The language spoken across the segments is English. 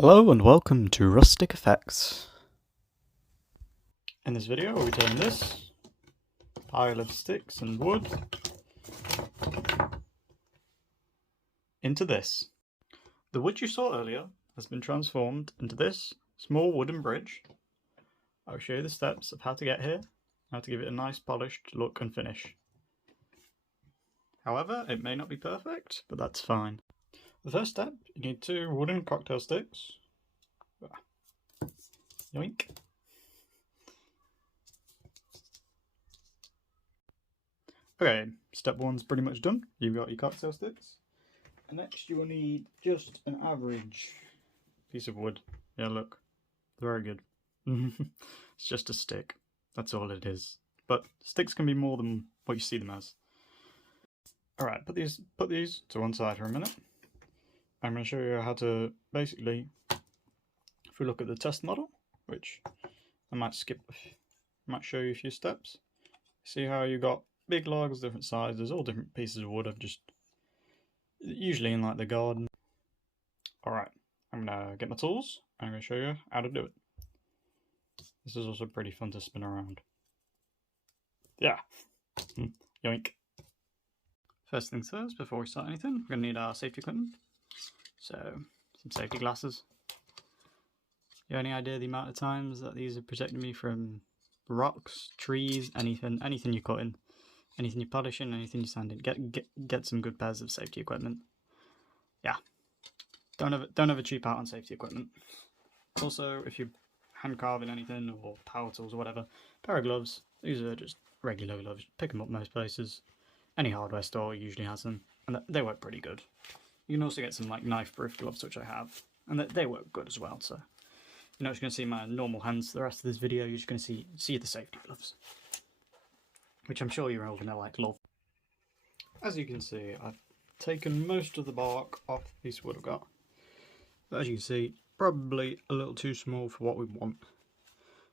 Hello and welcome to Rustick.effects. In this video we'll be turning this pile of sticks and wood into this. The wood you saw earlier has been transformed into this small wooden bridge. I'll show you the steps of how to get here, how to give it a nice polished look and finish. However, it may not be perfect, but that's fine. The first step, you need 2 wooden cocktail sticks. Yoink. Okay, step 1's pretty much done. You've got your cocktail sticks. And next you will need just an average piece of wood. Yeah, look. Very good. It's just a stick. That's all it is. But sticks can be more than what you see them as. Alright, put these to one side for a minute. I'm going to show you how to basically, if we look at the test model, which I might skip, I might show you a few steps. See how you got big logs, different sizes, all different pieces of wood. I've just, usually in like the garden. Alright, I'm going to get my tools, and I'm going to show you how to do it. This is also pretty fun to spin around. Yeah, yoink. First things first, before we start anything, we're going to need our safety equipment. So, some safety glasses. You have any idea the amount of times that these have protected me from rocks, trees, anything you're cutting, anything you're polishing, anything you're sanding? Get some good pairs of safety equipment. Yeah, don't ever cheap out on safety equipment. Also, if you're hand carving anything or power tools or whatever, pair of gloves. These are just regular gloves. Pick them up most places. Any hardware store usually has them, and they work pretty good. You can also get some like knife-proof gloves, which I have, and they work good as well. So you're not just going to see my normal hands for the rest of this video. You're just going to see the safety gloves, which I'm sure you're all going to love. As you can see, I've taken most of the bark off the piece of wood I've got. But as you can see, probably a little too small for what we want.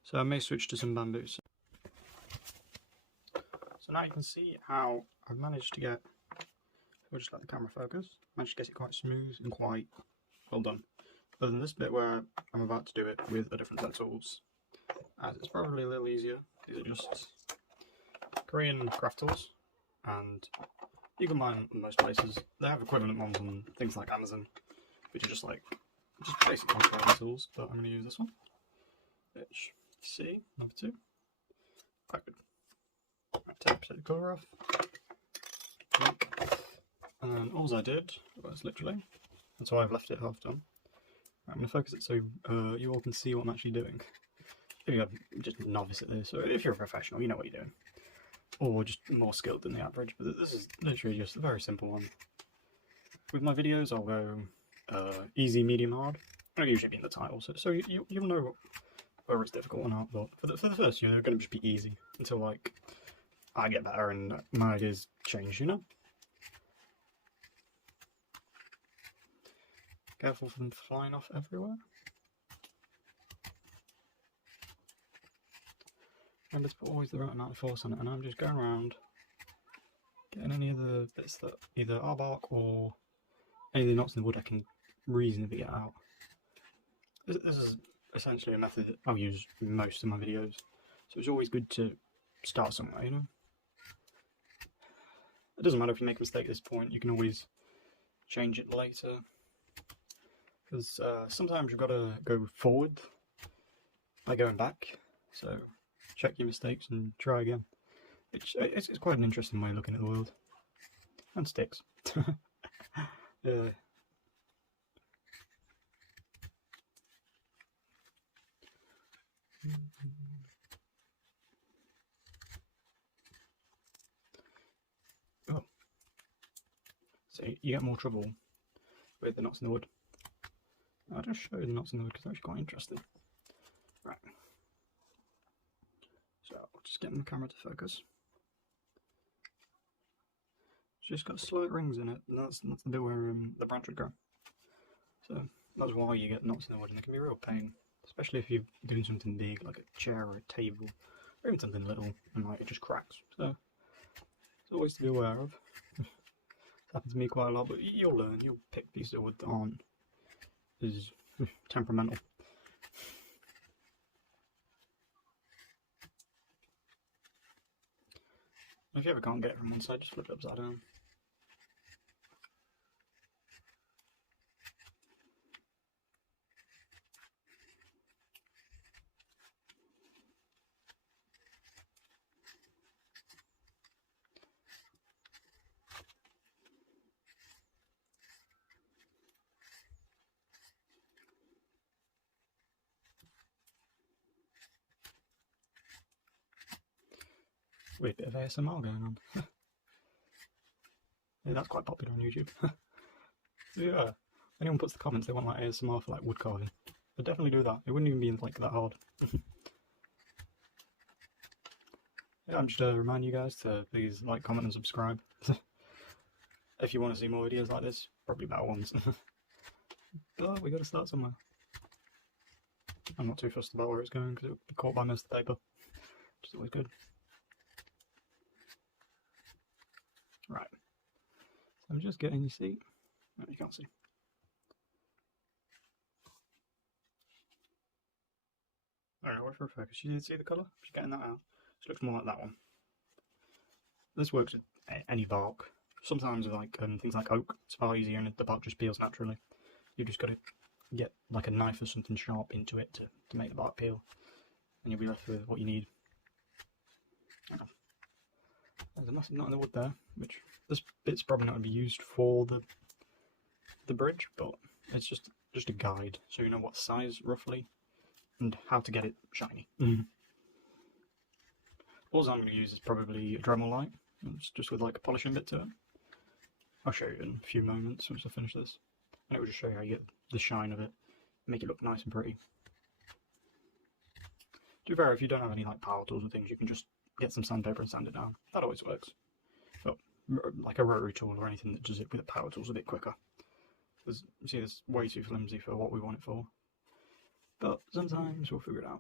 So I may switch to some bamboo. So now you can see how I've managed to get, we'll just let the camera focus, managed to get it quite smooth and quite well done. Other than this bit where I'm about to do it with a different set of tools. As it's probably a little easier. These are just Korean craft tools, and you can buy them in most places. They have equivalent ones on things like Amazon, which are just basic construction tools, but I'm going to use this one, which you see, number 2. Quite good. Take the cover off, and then all I did was literally, that's why I've left it half done. I'm going to focus it so you all can see what I'm actually doing. If you're just a novice at this, or if you're a professional, you know what you're doing, or just more skilled than the average, but this is literally just a very simple one. With my videos I'll go easy, medium, hard. I'll usually be in the title, so you'll know whether it's difficult or not, but for the first year they're going to just be easy, until like I get better and my ideas change, you know? Careful from flying off everywhere. Remember to put always the right amount of force on it, and I'm just going around getting any of the bits that either are bark or any of the knots in the wood I can reasonably get out. This is essentially a method that I'll use in most of my videos, so it's always good to start somewhere, you know? It doesn't matter if you make a mistake at this point, you can always change it later. Because sometimes you've got to go forward by going back, so check your mistakes and try again. It's quite an interesting way of looking at the world. And sticks. Yeah. Oh. So you get more trouble with the knots in the wood. I'll just show you the knots in the wood because they're actually quite interesting. Right. So I'll just get the camera to focus. It's just got slight rings in it, and that's the bit where the branch would go. So that's why you get knots in the wood, and it can be a real pain, especially if you're doing something big like a chair or a table, or even something little, and like it just cracks. So it's always to be aware of. It happens to me quite a lot, but you'll learn. You'll pick pieces of wood that aren't as Temperamental. If you ever can't get it from one side, just flip it upside down. Weird bit of ASMR going on. Yeah, that's quite popular on YouTube. Yeah, if anyone puts the comments they want like ASMR for like wood carving, I'd definitely do that. It wouldn't even be like that hard. Yeah, I'm just remind you guys to please like, comment and subscribe. If you want to see more videos like this, probably better ones. But we got to start somewhere. I'm not too fussed about where it's going because it would be caught by most of the paper, which is always good. Right, so I'm just getting, you see, no, you can't see. I don't know if for a focus. You see the colour? Just getting that out. It looks more like that one. This works with any bark. Sometimes with like things like oak, it's far easier and the bark just peels naturally. You've just got to get like a knife or something sharp into it to make the bark peel, and you'll be left with what you need. There's a massive knot in the wood there, which this bit's probably not going to be used for the bridge, but it's just a guide, so you know what size roughly and how to get it shiny. All I'm going to use is probably a Dremel light, just with like a polishing bit to it. I'll show you in a few moments once I finish this, and it will just show you how you get the shine of it, make it look nice and pretty. To be fair, if you don't have any like power tools or things, you can just get some sandpaper and sand it down. That always works. But like a rotary tool or anything that does it with a power tool is a bit quicker. Because you see, it's way too flimsy for what we want it for. But sometimes we'll figure it out.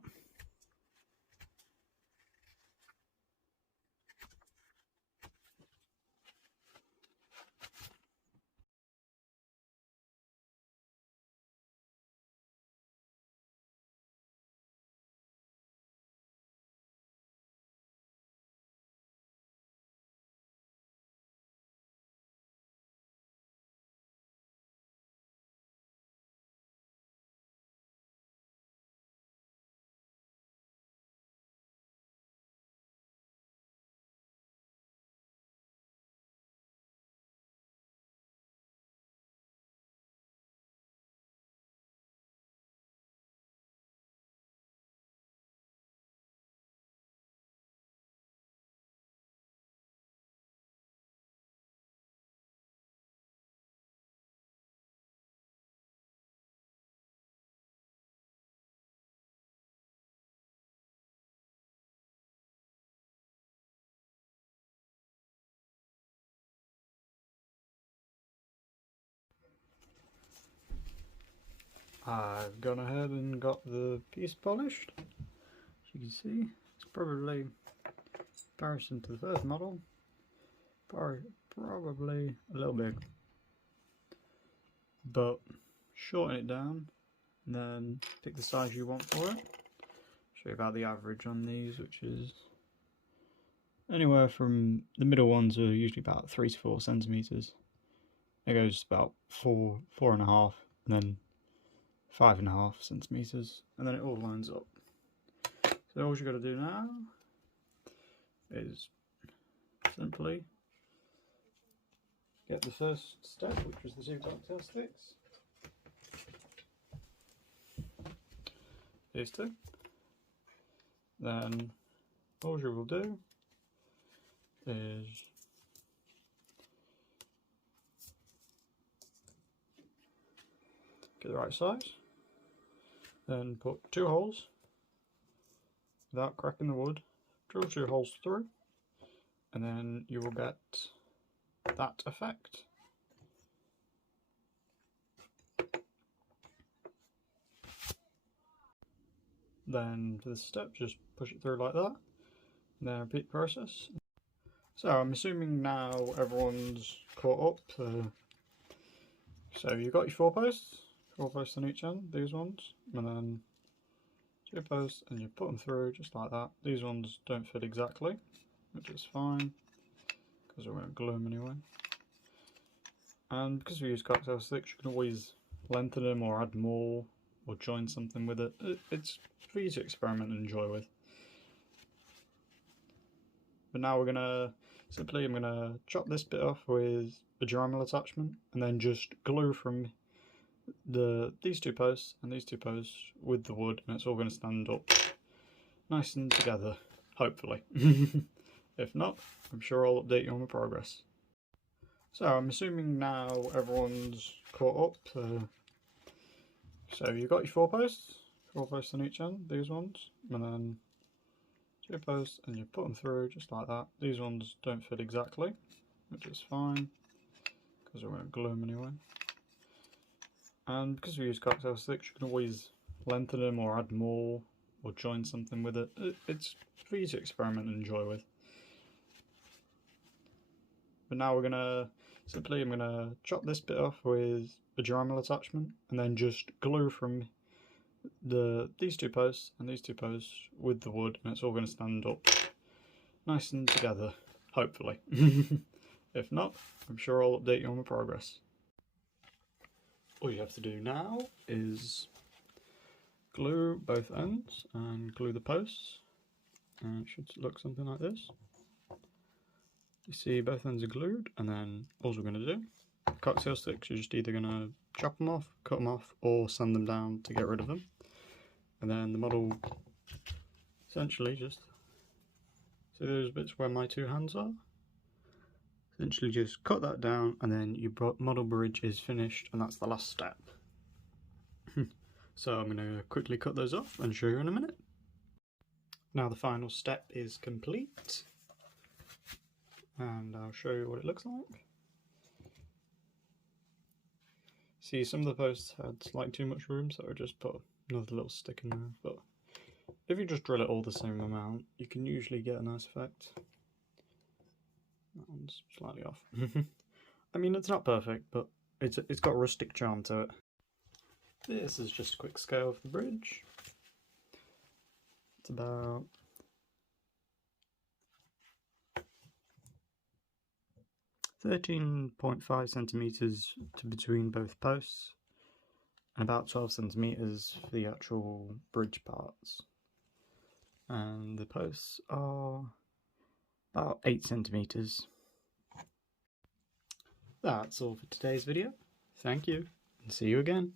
I've gone ahead and got the piece polished. As you can see, it's probably, in comparison to the first model, probably a little big. But shorten it down and then pick the size you want for it. Show you about the average on these, which is anywhere from, the middle ones are usually about 3 to 4 centimeters. It goes about 4.5, and then 5.5 centimeters, and then it all lines up. So all you got to do now is simply get the first step, which was the 2 cocktail sticks. These 2. Then all you will do is get the right size, then put 2 holes without cracking the wood, drill 2 holes through, and then you will get that effect. Then for this step, just push it through like that, and then repeat the process. So I'm assuming now everyone's caught up. So you've got your 4 posts, 4 posts on each end, these ones, and then 2 posts, and you put them through just like that. These ones don't fit exactly, which is fine, because we won't glue them anyway. And because we use cocktail sticks, you can always lengthen them or add more, or join something with it. It's for you to experiment and enjoy with. But now we're gonna I'm gonna chop this bit off with a Dremel attachment, and then just glue from these 2 posts and these 2 posts with the wood, and it's all going to stand up nice and together, hopefully. If not, I'm sure I'll update you on my progress. So I'm assuming now everyone's caught up. So you've got your 4 posts on each end, these ones, and then 2 posts, and you put them through just like that. These ones don't fit exactly, which is fine, because we won't glue them anyway. And because we use cocktail sticks, you can always lengthen them or add more, or join something with it. It's for you to experiment and enjoy with. But now we're gonna I'm gonna chop this bit off with a Dremel attachment, and then just glue from these 2 posts and these 2 posts with the wood, and it's all going to stand up nice and together, hopefully. If not, I'm sure I'll update you on my progress. All you have to do now is glue both ends and glue the posts, and it should look something like this. You see both ends are glued, and then all we're going to do, cocktail sticks, you're just either going to chop them off, cut them off, or sand them down to get rid of them. And then the model essentially just, see those bits where my 2 hands are? Essentially just cut that down, and then your model bridge is finished, and that's the last step. So I'm going to quickly cut those off and show you in a minute. Now the final step is complete, and I'll show you what it looks like. See, some of the posts had slightly too much room, so I just put another little stick in there, but if you just drill it all the same amount, you can usually get a nice effect. That one's slightly off. I mean, it's not perfect, but it's got a rustic charm to it. This is just a quick scale of the bridge. It's about 13.5 centimeters to between both posts, and about 12 centimeters for the actual bridge parts. And the posts are about 8 centimeters. That's all for today's video. Thank you, and see you again.